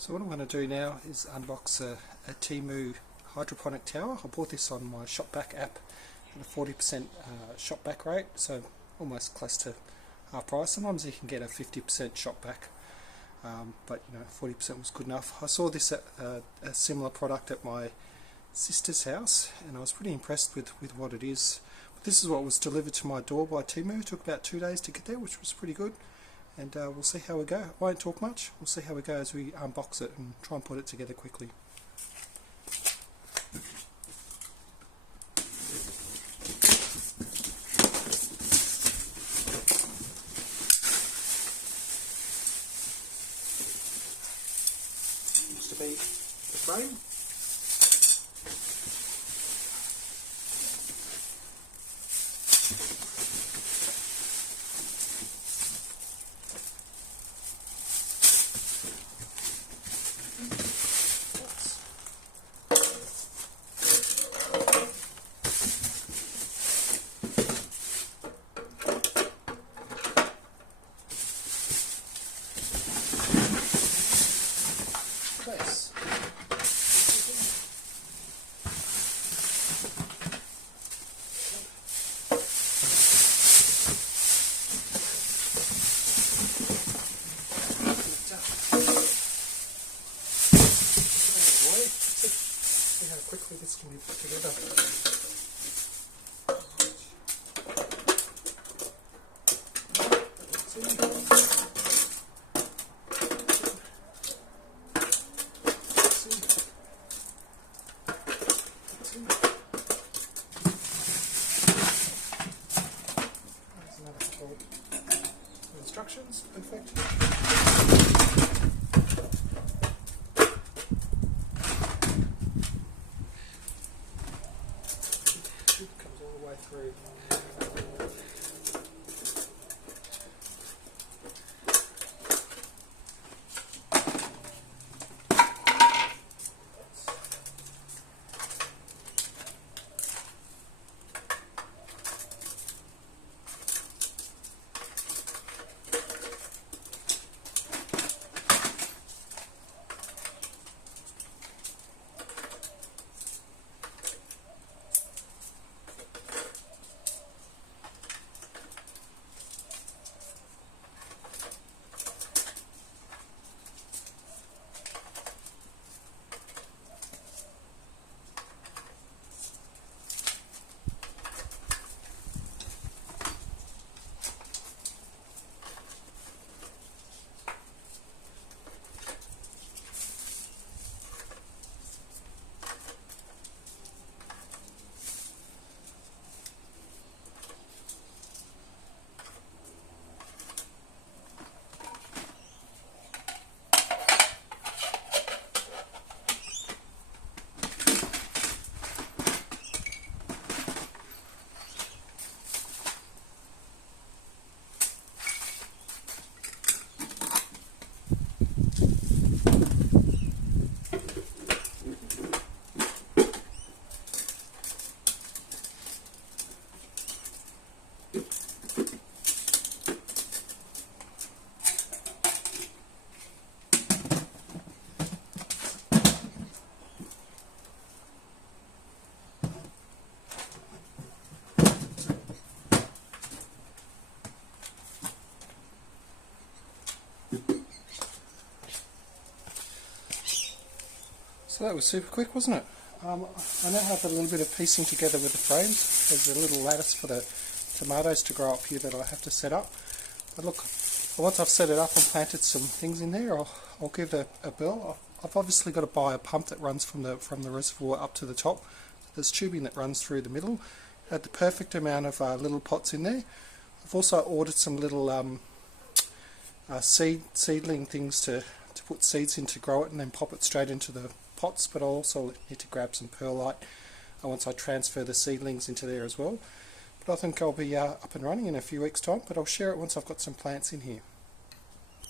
So what I'm going to do now is unbox a Temu hydroponic tower. I bought this on my Shopback app at a 40% shopback rate, so almost close to half price. Sometimes you can get a 50% shopback, but 40% was good enough. I saw this at a similar product at my sister's house, and I was pretty impressed with what it is. But this is what was delivered to my door by Temu. It took about 2 days to get there, which was pretty good. And we'll see how we go. I won't talk much. We'll see how we go as we unbox it and try and put it together quickly. Looks to be the frame. Place. See how quickly this can be put together. Instructions, perfect. Tube comes all the way through. So that was super quick, wasn't it? I now have a little bit of piecing together with the frames. There's a little lattice for the tomatoes to grow up here that I have to set up. But look, once I've set it up and planted some things in there, I'll give it a bill. I've obviously got to buy a pump that runs from the reservoir up to the top. There's tubing that runs through the middle. Had the perfect amount of little pots in there. I've also ordered some little seedling things to put seeds in to grow it and then pop it straight into the pots, but I'll also need to grab some perlite once I transfer the seedlings into there as well. But I think I'll be up and running in a few weeks' time, but I'll share it once I've got some plants in here.